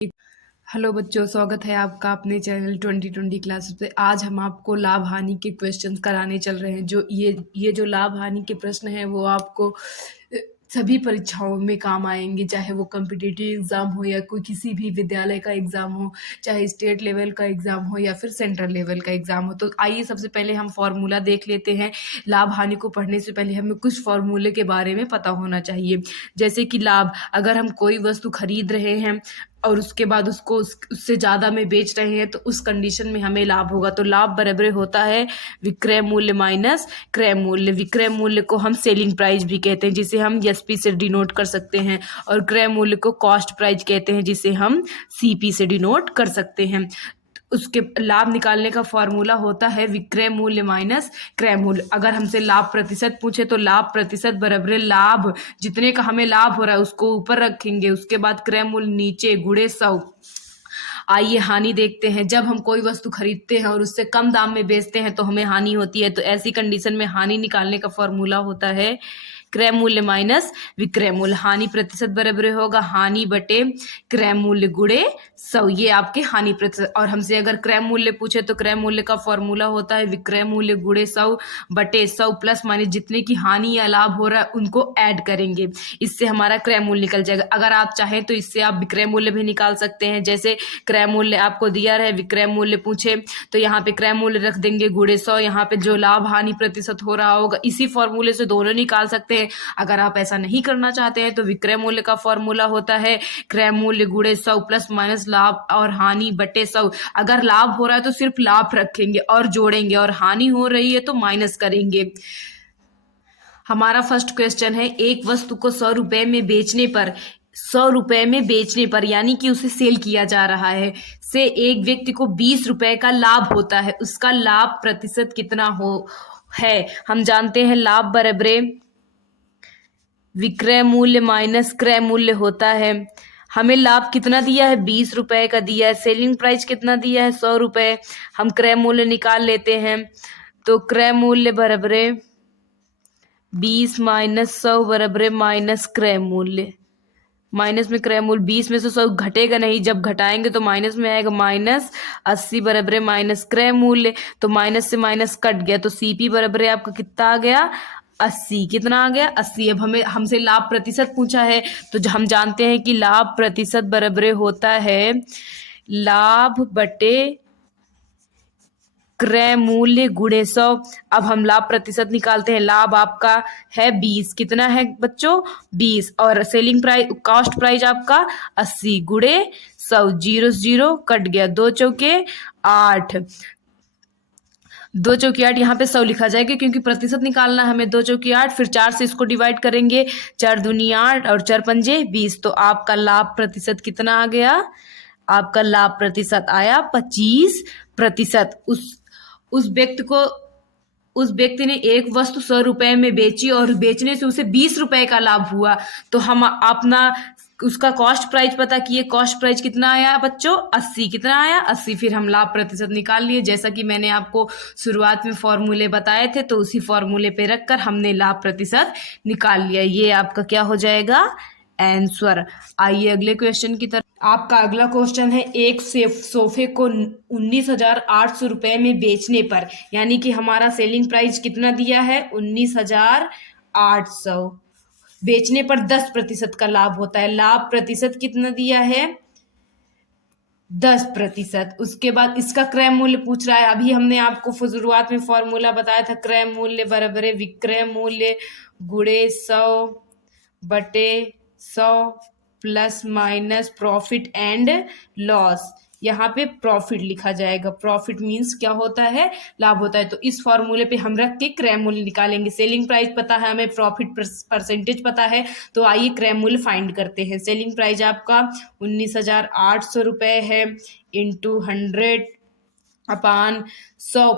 Hello बच्चों, स्वागत है आपका अपने चैनल 2020 क्लासेस पे। आज हम आपको लाभ हानि के क्वेश्चंस कराने चल रहे हैं। जो ये जो लाभ हानि के प्रश्न हैं वो आपको सभी परीक्षाओं में काम आएंगे, चाहे वो कॉम्पिटिटिव एग्जाम हो या कोई किसी भी विद्यालय का एग्जाम हो, चाहे स्टेट लेवल का एग्जाम हो या फिर सेंट्रल लेवल का एग्जाम हो। तो आइए सबसे पहले हम फॉर्मूला देख लेते हैं। लाभ हानि को पढ़ने से पहले हमें कुछ फॉर्मूले के बारे में पता होना चाहिए। जैसे कि लाभ, अगर हम कोई वस्तु खरीद रहे हैं और उसके बाद उसको उससे ज़्यादा में बेच रहे हैं तो उस कंडीशन में हमें लाभ होगा। तो लाभ बराबर होता है विक्रय मूल्य माइनस क्रय मूल्य। विक्रय मूल्य को हम सेलिंग प्राइस भी कहते हैं, जिसे हम एसपी से डिनोट कर सकते हैं, और क्रय मूल्य को कॉस्ट प्राइस कहते हैं, जिसे हम सीपी से डिनोट कर सकते हैं। उसके लाभ निकालने का फॉर्मूला होता है विक्रय मूल्य माइनस क्रय मूल्य। अगर हमसे लाभ प्रतिशत पूछे तो लाभ प्रतिशत बराबर लाभ, जितने का हमें लाभ हो रहा है उसको ऊपर रखेंगे, उसके बाद क्रय मूल्य नीचे गुणे 100। आइए हानि देखते हैं। जब हम कोई वस्तु खरीदते हैं और उससे कम दाम में बेचते हैं तो हमें हानि होती है। तो ऐसी कंडीशन में हानि निकालने का फॉर्मूला होता है क्रय मूल्य माइनस विक्रय मूल्य। हानि प्रतिशत बराबर होगा हानि बटे क्रय मूल्य गुणे 100। ये आपके हानि प्रतिशत। और हमसे अगर क्रय मूल्य पूछे तो क्रय मूल्य का फॉर्मूला होता है विक्रय मूल्य गुणे 100 बटे 100 प्लस माइनस जितने की हानि या लाभ हो रहा है उनको ऐड करेंगे, इससे हमारा क्रय मूल्य निकल जाएगा। अगर आप चाहें तो इससे आप विक्रय मूल्य भी निकाल सकते हैं। जैसे क्रय मूल्य आपको दिया रहे, विक्रय मूल्य पूछे तो यहाँ पे क्रय मूल्य रख देंगे गुणे 100, यहाँ पे जो लाभ हानि प्रतिशत हो रहा होगा इसी फॉर्मूले से दोनों निकाल सकते हैं। अगर आप ऐसा नहीं करना चाहते हैं तो विक्रय मूल्य का फॉर्मूला होता है क्रय मूल्य गुणे 100 प्लस माइनस लाभ और हानि बटे 100। अगर लाभ हो रहा है तो सिर्फ लाभ रखेंगे और जोड़ेंगे, और हानि हो रही है तो माइनस करेंगे। हमारा फर्स्ट क्वेश्चन है, एक वस्तु को 100 रुपए में बेचने पर, 100 रुपए में बेचने पर यानी कि उसे सेल किया जा रहा है, से एक व्यक्ति को 20 रुपए का लाभ होता है। उसका लाभ प्रतिशत कितना हो है? हम जानते हैं लाभ बराबरे विक्रय मूल्य माइनस क्रय मूल्य होता है। हमें लाभ कितना दिया है? 20 रुपए का दिया है। सेलिंग प्राइस कितना दिया है? 100 रुपए। हम क्रय मूल्य निकाल लेते हैं। तो क्रय मूल्य बराबरे 20 माइनस 100 बराबर माइनस क्रय मूल्य। माइनस में क्रय मूल्य 20 में से 100 घटेगा नहीं, जब घटाएंगे तो माइनस में आएगा। माइनस 80 बराबर माइनस क्रय मूल्य। तो माइनस से माइनस कट गया तो सीपी बराबर आपका कितना आ गया? 80। कितना आ गया? 80। अब हमें हमसे लाभ प्रतिशत पूछा है तो हम जानते हैं कि लाभ प्रतिशत बराबर होता है लाभ बटे क्रय मूल्य गुणे 100। अब हम लाभ प्रतिशत निकालते हैं। लाभ आपका है 20, कितना है बच्चों? 20, और सेलिंग प्राइस कॉस्ट प्राइस आपका 80 गुणे 100। 0 0 कट गया, 2 चौके 8, 2 चौकी 8, यहाँ पे 100 लिखा जाएगा क्योंकि प्रतिशत निकालना है हमें। 2 चौकी 8, फिर 4 से इसको डिवाइड करेंगे, 4 दूनी 8 और 4 पंजे 20। तो आपका लाभ प्रतिशत कितना आ गया? आपका लाभ प्रतिशत आया 25%। उस व्यक्ति ने एक वस्तु 100 रुपए में बेची और बेचने से उसे 20 रुपए का लाभ हुआ। तो हम अपना उसका कॉस्ट प्राइस पता किए। कॉस्ट प्राइस कितना आया बच्चों? 80। कितना आया? 80। फिर हम लाभ प्रतिशत निकाल लिए, जैसा कि मैंने आपको शुरुआत में फॉर्मूले बताए थे, तो उसी फॉर्मूले पे रखकर हमने लाभ प्रतिशत निकाल लिया। ये आपका क्या हो जाएगा? आंसर। आइए अगले क्वेश्चन की तरफ। आपका अगला क्वेश्चन है, एक सोफे को 19,800 रुपए में बेचने पर, यानी कि हमारा सेलिंग प्राइस कितना दिया है? 19,800। बेचने पर 10% का लाभ होता है। लाभ प्रतिशत कितना दिया है? 10%। उसके बाद इसका क्रय मूल्य पूछ रहा है। अभी हमने आपको शुरुआत में फॉर्मूला बताया था, क्रय मूल्य बराबर है विक्रय मूल्य गुणे 100 बटे 100 plus minus profit and loss. यहाँ पे प्रॉफिट लिखा जाएगा। प्रॉफिट मीन्स क्या होता है? लाभ होता है। तो इस फॉर्मूले पे हम रख के क्रय मूल्य निकालेंगे। सेलिंग प्राइस पता है हमें, प्रॉफिट परसेंटेज पता है, तो आइए क्रय मूल्य फाइंड करते हैं। सेलिंग प्राइस आपका 19,800 रुपए है, इंटू 100 अपान 100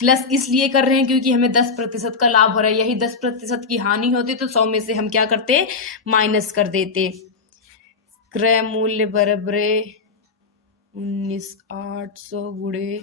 प्लस इसलिए कर रहे हैं क्योंकि हमें 10% का लाभ हो रहा है। यही 10% की हानि होती तो 100 में से हम क्या करते? माइनस कर देते। क्रय मूल्य बराबर 19,800 गुणे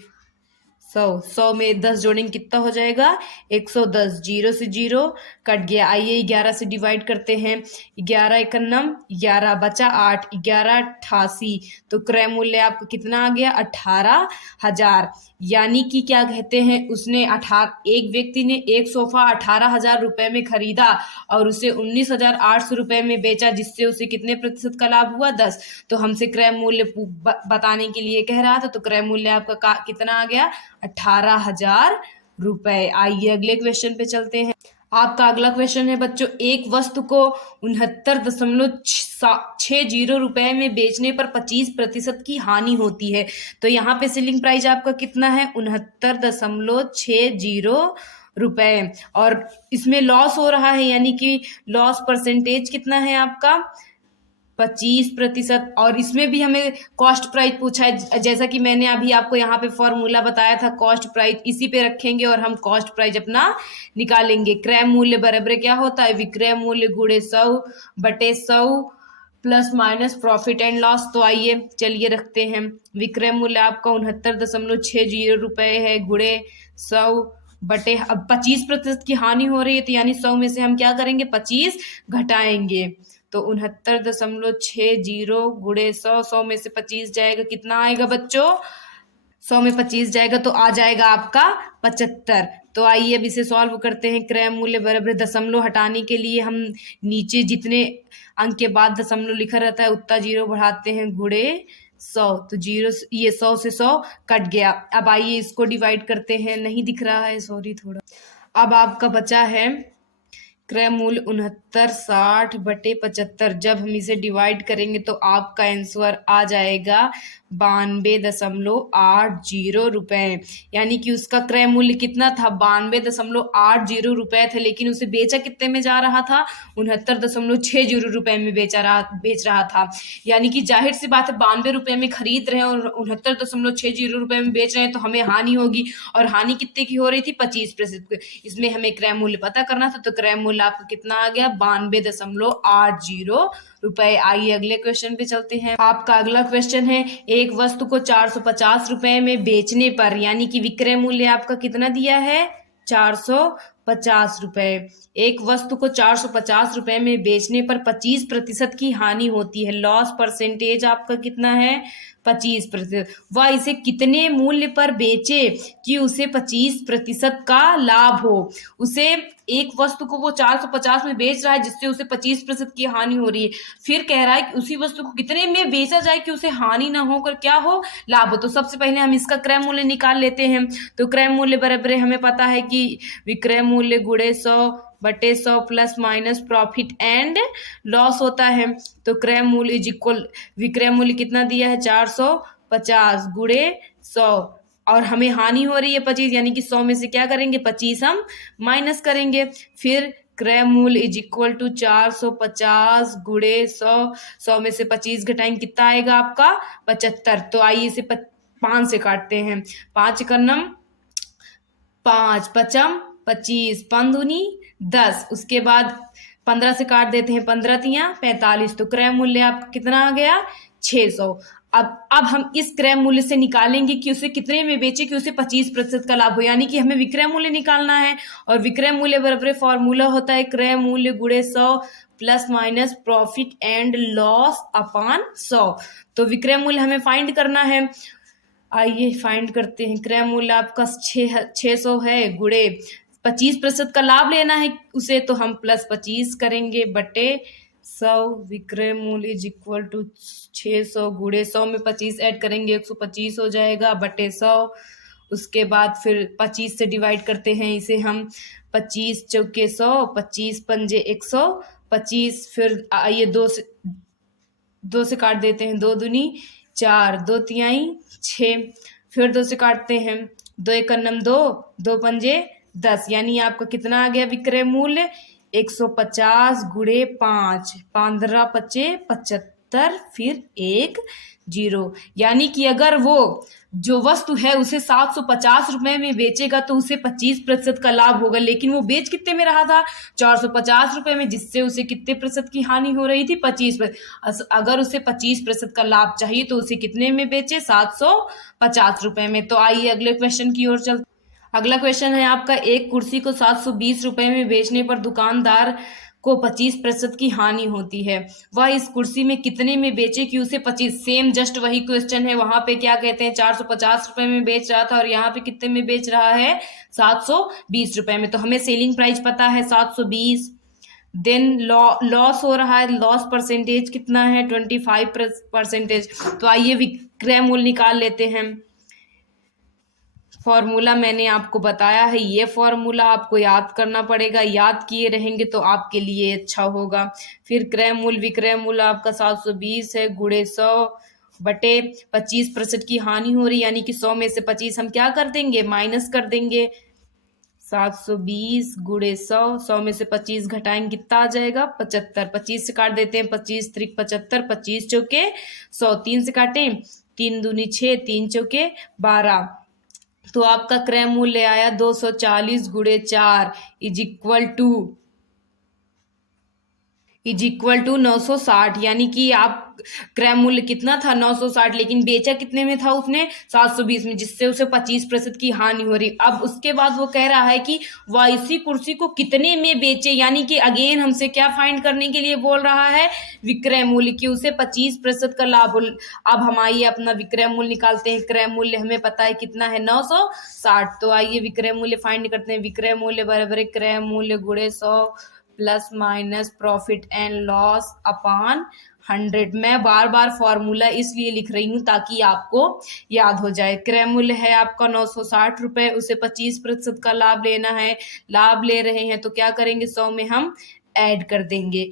100 में 10 जोड़ेंगे कितना हो जाएगा 110। जीरो से जीरो कट गया। आइए 11 से डिवाइड करते हैं। 11 एकन्नम 11 बचा 8, 11 88। तो क्रय मूल्य आपका कितना आ गया 18,000। यानी कि क्या कहते हैं, उसने एक व्यक्ति ने एक सोफा 18,000 रुपए में खरीदा और उसे 19,800 रुपए में बेचा, जिससे उसे कितने प्रतिशत का लाभ हुआ 10। तो हमसे क्रय मूल्य बताने के लिए कह रहा था, तो क्रय मूल्य आपका कितना आ गया 18,000 रुपए। आइए अगले क्वेश्चन पे चलते हैं। आपका अगला क्वेश्चन है बच्चों, एक वस्तु को 69.60 रुपए में बेचने पर 25% की हानि होती है। तो यहाँ पे सेलिंग प्राइस आपका कितना है 69.60 रुपए, और इसमें लॉस हो रहा है, यानी कि लॉस परसेंटेज कितना है आपका 25%। और इसमें भी हमें कॉस्ट प्राइस पूछा है, जैसा कि मैंने अभी आपको यहाँ पे फॉर्मूला बताया था कॉस्ट प्राइस, इसी पे रखेंगे और हम कॉस्ट प्राइस अपना निकालेंगे। क्रय मूल्य बराबर क्या होता है विक्रय मूल्य गुणे 100/100 plus minus profit and loss. तो आइए चलिए रखते हैं। विक्रय मूल्य आपका 69.60 रुपए है गुणे 100/, अब 25% की हानि हो रही है, तो यानी 100 में से हम क्या करेंगे 25 घटाएंगे। तो 69.60 गुणे 100 में से 25 जाएगा, कितना आएगा बच्चों 100 में 25 जाएगा तो आ जाएगा आपका 75। तो आइए अब इसे सॉल्व करते हैं। क्रय मूल्य बराबर दशमलव हटाने के लिए हम नीचे जितने अंक के बाद दशमलव लिखा रहता है उतना जीरो बढ़ाते हैं गुणे 100। तो जीरो ये 100 से 100 कट गया। अब आइए इसको डिवाइड करते हैं, नहीं दिख रहा है सॉरी थोड़ा। अब आपका बचा है क्रय मूल्य 69.60/75। जब हम इसे डिवाइड करेंगे तो आपका आंसर आ जाएगा 92.80 रुपए। यानी कि उसका क्रय मूल्य कितना था 92.80 रुपए थे, लेकिन उसे बेचा कितने में जा रहा था 69.60 रुपए में बेच रहा था। यानी कि जाहिर सी बात है 92 रुपए में खरीद रहे हैं और 69.60 रुपए में बेच रहे हैं, तो हमें हानि होगी। और हानि कितने की हो रही थी 25%। इसमें हमें क्रय मूल्य पता करना था, तो क्रय मूल्य आपको कितना आ गया 92.80 रुपए। आइए अगले क्वेश्चन पे चलते हैं। आपका अगला क्वेश्चन है, एक वस्तु को 450 रुपए में बेचने पर, यानी कि विक्रय मूल्य आपका कितना दिया है 450 रुपए। एक वस्तु को 450 रुपए में बेचने पर 25% की हानि होती है। लॉस परसेंटेज आपका कितना है 25%। वह इसे कितने मूल्य पर बेचे कि उसे 25% का लाभ हो। उसे एक वस्तु को वो 450 में बेच रहा है, जिससे उसे 25% की हानि हो रही है। फिर कह रहा है कि उसी वस्तु को कितने में बेचा जाए कि उसे हानि ना होकर क्या हो लाभ हो। तो सबसे पहले हम इसका क्रय मूल्य निकाल लेते हैं। तो क्रय मूल्य बराबर हमें पता है कि विक्रय मूल्य गुणे 100/100 plus minus profit and loss होता है। तो क्रय मूल्य इज इक्वल, विक्रय मूल्य कितना दिया है 450 गुणे 100, और हमें हानि हो रही है 25, यानी कि 100 में से क्या करेंगे 25 हम माइनस करेंगे। फिर क्रय मूल्य इज इक्वल टू 450 गुणे 100 में से 25 घटाएंगे, कितना आएगा आपका 75। तो आइए इसे 5 से काटते हैं। 5 एकन्नम 5, 5 25, 5 दूनी 10, उसके बाद 15 से काट देते हैं, 15 तिया 45। तो क्रय मूल्य आपका कितना आ गया 600। अब हम इस क्रय मूल्य से निकालेंगे कि उसे कितने में बेचे कि उसे 25% का लाभ हो, यानी कि हमें विक्रय मूल्य निकालना है। और विक्रय मूल्य बराबर फॉर्मूला होता है क्रय मूल्य गुणे 100 plus minus profit and loss upon 100। तो विक्रय मूल्य हमें फाइंड करना है। आइए फाइंड करते हैं। क्रय मूल्य आपका 600 है गुणे 25% का लाभ लेना है उसे, तो हम प्लस 25 करेंगे बटे 100। विक्रय मूल्य इज इक्वल टू 600 गुणे 100 में 25 ऐड करेंगे 125 हो जाएगा बटे 100। उसके बाद फिर 25 से डिवाइड करते हैं इसे हम। 25 चौके 100, 25 पंजे 125। फिर आइए 2 से काट देते हैं, 2 दूनी 4, 2 तिहाई 6। फिर 2 से काटते हैं, 2 एकन्नम 2, 2 पंजे 10, यानी आपका कितना आ गया विक्रय मूल्य 150 गुणे 5, 15 पचे 75। 75 फिर 1 0, यानी कि अगर वो जो वस्तु है उसे 750 रुपए में बेचेगा तो उसे 25% का लाभ होगा, लेकिन वो बेच कितने में रहा था? 450 रुपए में, जिससे उसे कितने प्रतिशत की हानि हो रही थी? 25%। अगर उसे 25% का लाभ चाहिए तो उसे कितने में बेचे? 750 रुपए में। तो आइए अगले क्वेश्चन की ओर चलते। अगला क्वेश्चन है आपका, एक कुर्सी को 720 रुपए में बेचने पर दुकानदार को 25% की हानि होती है। वह इस कुर्सी में कितने में बेचे कि उसे 25? सेम जस्ट वही क्वेश्चन है। वहां पे क्या कहते हैं, 450 रुपए में बेच रहा था और यहाँ पे कितने में बेच रहा है? 720 रुपए में। तो हमें सेलिंग प्राइस पता है 720। देन लॉस हो रहा है, लॉस परसेंटेज कितना है? 25%। तो आइए विक्रय मूल्य निकाल लेते हैं। फॉर्मूला मैंने आपको बताया है, ये फॉर्मूला आपको याद करना पड़ेगा। याद किए रहेंगे तो आपके लिए अच्छा होगा। फिर क्रय मूल्य, विक्रय मूल्य आपका 720 है, गुणे 100 बटे 25% की हानि हो रही, यानी कि 100 में से 25 हम क्या कर देंगे? माइनस कर देंगे। 720 गुणे 100, 100 में से 25 घटाएंगे, कितना आ जाएगा? 75। 25 से काट देते हैं, 25 त्रिक 75, 25 चौके 100, 3 से काटें, 3 दूनी 6, 3 चौके 12। तो आपका क्रय मूल्य आया 240 गुणे 4 इज इक्वल टू 960, यानी कि आप क्रय मूल्य कितना था? 960, लेकिन बेचा कितने में था उसने? 720 में, जिससे उसे 25% की हानि हो रही। अब उसके बाद वो कह रहा है कि वह इसी कुर्सी को कितने में बेचे, यानी कि अगेन हमसे क्या फाइंड करने के लिए बोल रहा है? विक्रय मूल्य, की उसे 25% का लाभ हो। अब हम आइए अपना विक्रय मूल्य निकालते हैं। क्रय मूल्य हमें पता है कितना है? 960। तो आइए विक्रय मूल्य फाइंड करते हैं। विक्रय मूल्य बराबर है क्रय मूल्य गुणे 100 plus minus profit and loss upon 100। मैं बार बार फॉर्मूला इसलिए लिख रही हूँ ताकि आपको याद हो जाए। क्रय मूल्य है आपका 960 रुपए, उसे 25% का लाभ लेना है। लाभ ले रहे हैं तो क्या करेंगे? 100 में हम ऐड कर देंगे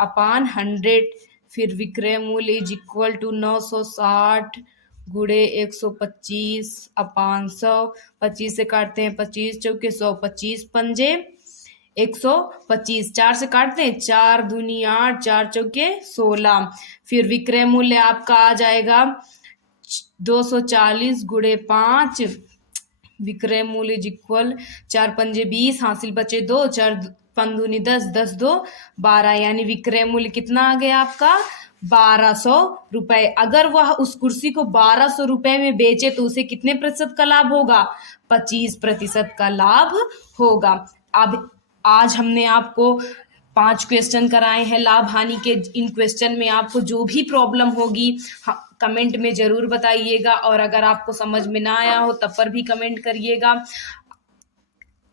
अपान 100। फिर विक्रय मूल्य इज इक्वल टू 960 गुणे 125 अपान 100। 25 से काटते हैं, 25 चौके 100, 25 पंजे 125, 4 से काटते हैं, 4 दूनी 8, 4 चौके 16। फिर विक्रय मूल्य आपका आ जाएगा 240 गुणे 5। विक्रय मूल्य इज इक्वल 4 पंजे 20, हासिल बचे 2, 4 पंदूनी 10, 10 2 12, यानी विक्रय मूल्य कितना आ गया आपका? 1200 रुपए। अगर वह उस कुर्सी को 1200 रुपए में बेचे तो उसे कितने प्रतिशत का लाभ होगा? 25% का लाभ होगा। अब आज हमने आपको 5 क्वेश्चन कराए हैं लाभ हानि के। इन क्वेश्चन में आपको जो भी प्रॉब्लम होगी कमेंट में जरूर बताइएगा, और अगर आपको समझ में ना आया हो तब पर भी कमेंट करिएगा।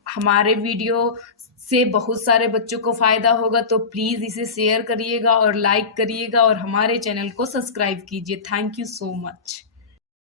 हमारे वीडियो से बहुत सारे बच्चों को फायदा होगा, तो प्लीज इसे शेयर करिएगा और लाइक करिएगा और हमारे चैनल को सब्सक्राइब कीजिए। Thank you so much.